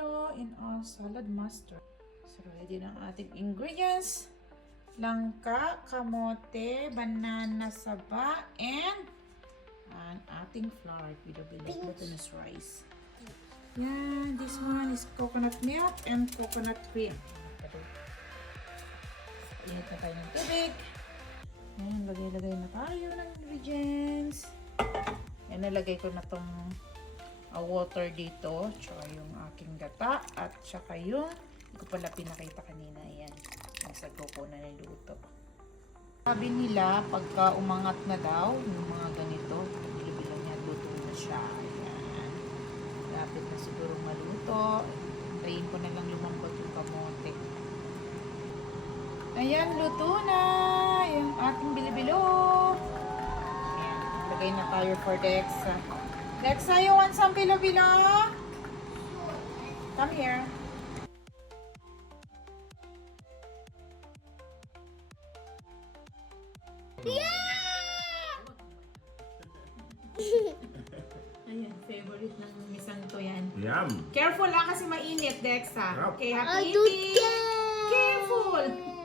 bilo in all salad mustard. So, ready na ang ating ingredients. Langka, kamote, banana saba, and ang ating flour. Bilo-bilo glutinous rice. Yan, this one is coconut milk and coconut cream. Init na tayo ng tubig. Yan, lagay-lagay na tayo ng ingredients. Yan, nalagay ko na tong water dito. Tsaka yung aking gata. At tsaka yung, hindi ko pala pinakita kanina. Yan, nasa ko na niluto. Sabi nila, pagka umangat na daw, yung mga ganito, bilo-bilo niya, luto na siya. Yan. Lapit na siguro maluto. Hintayin ko na lang lumambot yung kamote. Ayan, luto na yung ating bilo-bilo. Ayan, lagay na tayo for Dexa. Dexa, you want some bilo-bilo? Come here. Ayan, favorite ng isang to yan. Yum! Careful kasi mainit, Dexa. Yep. Okay, happy eating! Careful!